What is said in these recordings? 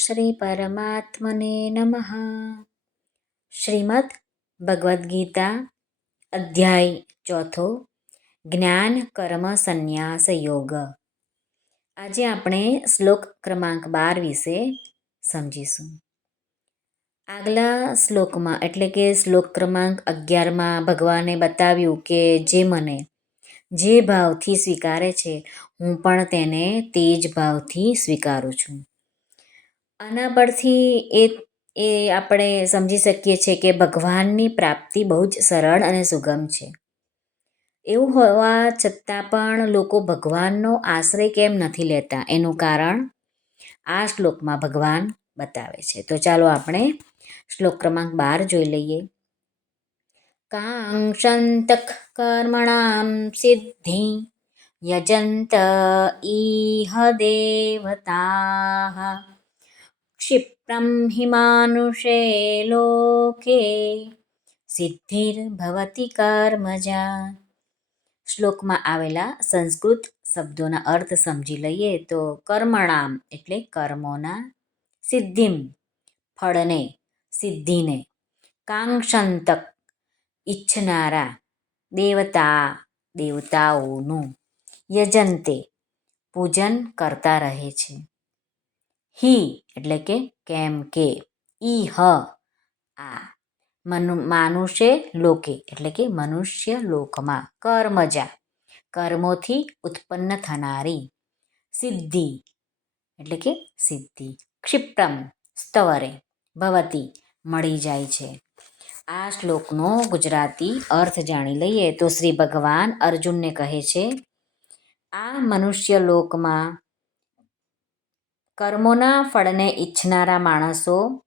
શ્રી પરમાત્મને નમઃ શ્રીમદ ભગવદ્ ગીતા અધ્યાય ચોથો જ્ઞાન કર્મ સંન્યાસ યોગ આજે આપણે શ્લોક ક્રમાંક બાર વિશે સમજીશું. આગલા શ્લોકમાં, એટલે કે શ્લોક ક્રમાંક અગિયારમાં ભગવાને બતાવ્યું કે જે મને જે ભાવથી સ્વીકારે છે, હું પણ તેને તે જ ભાવથી સ્વીકારું છું. આના પરથી એ એ આપણે સમજી શકીએ છીએ કે ભગવાનની પ્રાપ્તિ બહુ જ સરળ અને સુગમ છે. એવું હોવા છતાં પણ લોકો ભગવાનનો આશ્રય કેમ નથી લેતા? એનું કારણ? આ શ્લોકમાં ભગવાન બતાવે છે. તો ચાલો આપણે શ્લોક ક્રમાંક બાર જોઈ લઈએ. કાંક્ષંતક કર્મણામ સિદ્ધિ યજંત ઇહ દેવતા ક્ષિપ્રમ हि मानुषे लोके। સિદ્ધિર્ભવતી કર્મજા શ્લોકમાં આવેલા સંસ્કૃત શબ્દોના અર્થ સમજી લઈએ તો કર્મણામ એટલે કર્મોના સિદ્ધિમ ફળને સિદ્ધિને કાંક્ષંતક ઈચ્છનારા દેવતા દેવતાઓનું યજંતે પૂજન કરતા રહે છે હિ એટલે કે કેમ કે. ઈ હ. આ મનુ માનુષે લોકે એટલે કે મનુષ્ય લોકમાં કર્મજા. કર્મોથી ઉત્પન્ન થનારી સિદ્ધિ એટલે કે સિદ્ધિ. ક્ષિપ્રમ સ્તવરે ભવતી મળી જાય છે. આ શ્લોકનો ગુજરાતી અર્થ જાણી લઈએ તો શ્રી ભગવાન અર્જુનને કહે છે, આ મનુષ્ય લોકમાં કર્મોના ફળને ઈચ્છનારા માણસો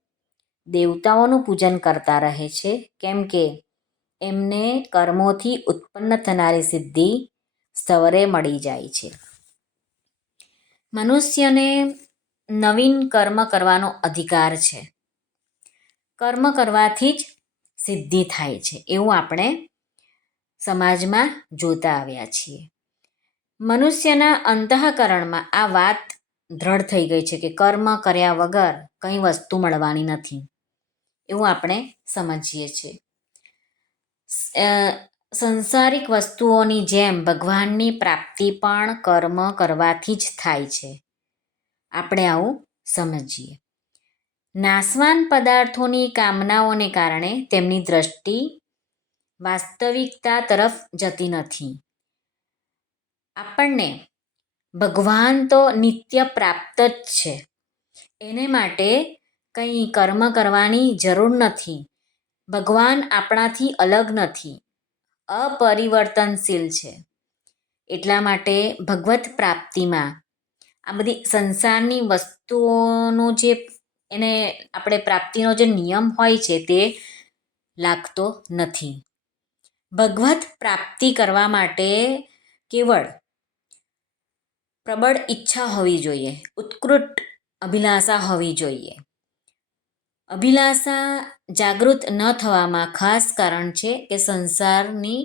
દેવતાઓનું પૂજન કરતા રહે છે. કેમ કે એમને કર્મોથી ઉત્પન્ન થનારી સિદ્ધિ સવરે મળી જાય છે. મનુષ્યને નવીન કર્મ કરવાનો અધિકાર છે. કર્મ કરવાથી જ સિદ્ધિ થાય છે. એવું આપણે સમાજમાં જોતા આવ્યા છીએ. મનુષ્યના અંતઃકરણમાં આ વાત દ્રઢ થઈ ગઈ છે કે કર્મ કર્યા વગર કંઈ વસ્તુ મળવાની નથી. એવું આપણે સમજીએ છીએ. સંસારિક વસ્તુઓની જેમ ભગવાનની પ્રાપ્તિ પણ કર્મ કરવાથી જ થાય છે. આપણે આવું સમજીએ. નાશવાન પદાર્થોની કામનાઓને કારણે તેમની દ્રષ્ટિ વાસ્તવિકતા તરફ જતી નથી. આપણને ભગવાન તો નિત્ય પ્રાપ્ત જ છે. એને માટે કંઈ કર્મ કરવાની જરૂર નથી. ભગવાન આપણાથી અલગ નથી. અપરિવર્તનશીલ છે. એટલા માટે ભગવત પ્રાપ્તિમાં આ બધી સંસારની વસ્તુઓનો જે એને આપણે પ્રાપ્તિનો જે નિયમ હોય છે તે લાગતો નથી. ભગવત પ્રાપ્તિ કરવા માટે કેવળ પ્રબળ ઈચ્છા હોવી જોઈએ, ઉત્કૃષ્ટ અભિલાષા હોવી જોઈએ. અભિલાષા જાગૃત ન થવામાં ખાસ કારણ છે કે સંસારની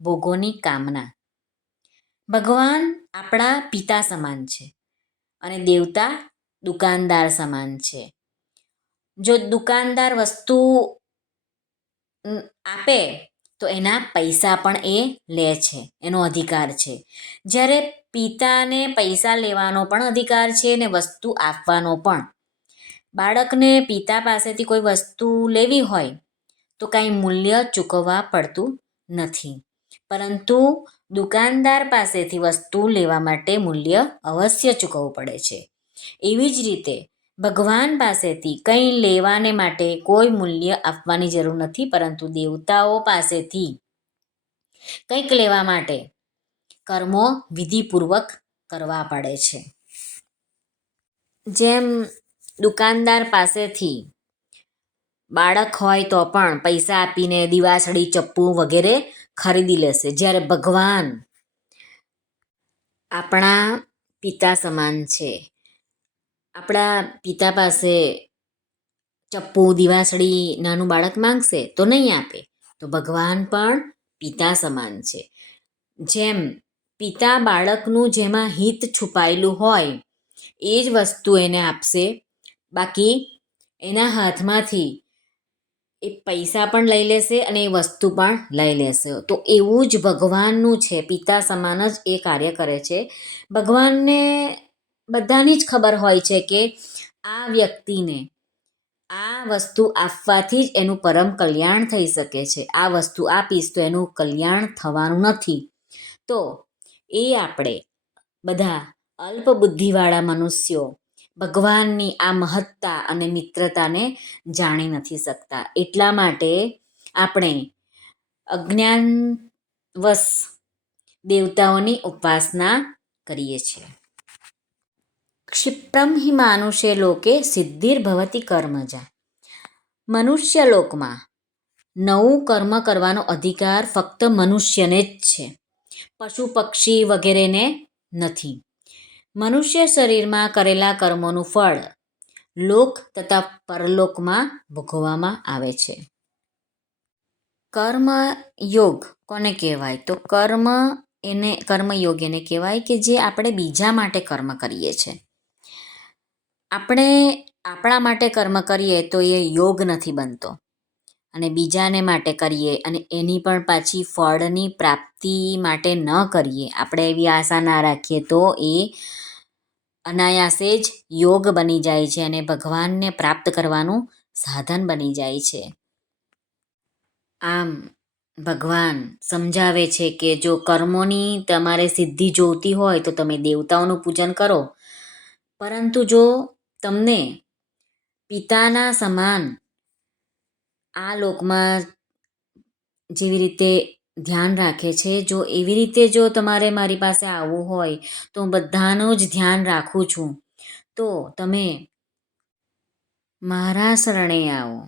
ભોગોની કામના. ભગવાન આપણા પિતા સમાન છે અને દેવતા દુકાનદાર સમાન છે. જો દુકાનદાર વસ્તુ આપે, તો એના પૈસા પણ એ લે છે, એનો અધિકાર છે. જ્યારે પિતાને પૈસા લેવાનો પણ અધિકાર છે ને વસ્તુ આપવાનો પણ. બાળકને પિતા પાસેથી કોઈ વસ્તુ લેવી હોય તો કાંઈ મૂલ્ય ચૂકવવા પડતું નથી. પરંતુ દુકાનદાર પાસેથી વસ્તુ લેવા માટે મૂલ્ય અવશ્ય ચૂકવવું પડે છે. એવી જ રીતે ભગવાન પાસેથી કંઈ લેવાને માટે કોઈ મૂલ્ય આપવાની જરૂર નથી, પરંતુ દેવતાઓ પાસેથી કંઈક લેવા માટે કર્મો વિધિપૂર્વક કરવા પડે છે. જેમ દુકાનદાર પાસેથી બાળક હોય તો પણ પૈસા આપીને દિવાસળી, ચપ્પુ વગેરે ખરીદી લેશે. જ્યારે ભગવાન આપણા પિતા સમાન છે. આપણા પિતા પાસે ચપ્પુ, દિવાસળી નાનું બાળક માંગશે તો નહીં આપે. તો ભગવાન પણ પિતા સમાન છે. જેમ પિતા બાળકનું જેમાં હિત છુપાયેલું હોય, એ જ વસ્તુ એને આપશે. બાકી એના હાથમાંથી એ પૈસા પણ લઈ લેશે અને એ વસ્તુ પણ લઈ લેશે. તો એવું જ ભગવાનનું છે. પિતા સમાન જ એ કાર્ય કરે છે. ભગવાનને બધાની જ ખબર હોય છે કે આ વ્યક્તિને આ વસ્તુ આપવાથી જ એનું પરમ કલ્યાણ થઈ શકે છે. આ વસ્તુ આપીશ તો એનું કલ્યાણ થવાનું નથી. તો એ આપણે બધા અલ્પ બુદ્ધિવાળા મનુષ્યો ભગવાનની આ મહત્તા અને મિત્રતાને જાણી નથી શકતા. એટલા માટે આપણે અજ્ઞાનવશ દેવતાઓની ઉપાસના કરીએ છીએ. ક્ષિપ્રમ હિ માનુષે લોકે સિદ્ધિર્ભવતી કર્મજા. મનુષ્ય લોકમાં નવું કર્મ કરવાનો અધિકાર ફક્ત મનુષ્યને જ છે. પશુ પક્ષી વગેરેને નથી. મનુષ્ય શરીરમાં કરેલા કર્મોનું ફળ લોક તથા પરલોકમાં ભોગવવામાં આવે છે. કર્મ યોગ કોને કહેવાય? તો કર્મ એને, કર્મયોગ એને કહેવાય કે જે આપણે બીજા માટે કર્મ કરીએ છીએ આપણે આપણા માટે કર્મ કરીએ તો એ યોગ નથી બનતો. અને બીજાને માટે કરીએ અને એની પણ પાછી ફળની પ્રાપ્તિ માટે ન કરીએ. આપણે એવી આશા ના રાખીએ તો એ અનાયાસે જ યોગ બની જાય છે અને ભગવાનને પ્રાપ્ત કરવાનું સાધન બની જાય છે. આમ ભગવાન સમજાવે છે કે જો કર્મોની તમારે સિદ્ધિ જોઈતી હોય તો તમે દેવતાઓનું પૂજન કરો. પરંતુ જો તમને પિતાના સમાન આ લોકમાં જેવી રીતે ધ્યાન રાખે છે, જો એવી રીતે જો તમારે મારી પાસે આવવું હોય, તો હું બધાનું જ ધ્યાન રાખું છું. તો તમે મારા શરણે આવો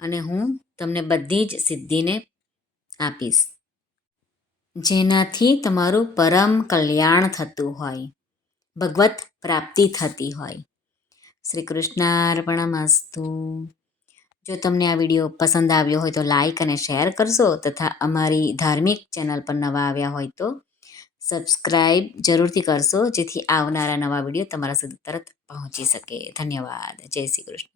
અને હું તમને બધી જ સિદ્ધિને આપીશ. જેનાથી તમારું પરમ કલ્યાણ થતું હોય, ભગવત પ્રાપ્તિ થતી હોય. શ્રી કૃષ્ણાર્પણમસ્તુ જો તમને આ વીડિયો પસંદ આવ્યો હોય તો લાઇક અને શેર કરશો તથા અમારી ધાર્મિક ચેનલ પર નવા આવ્યા હોય તો સબસ્ક્રાઈબ જરૂરથી કરશો જેથી આવનારા નવા વીડિયો તમારા સુધી તરત પહોંચી શકે. ધન્યવાદ. જય શ્રી કૃષ્ણ.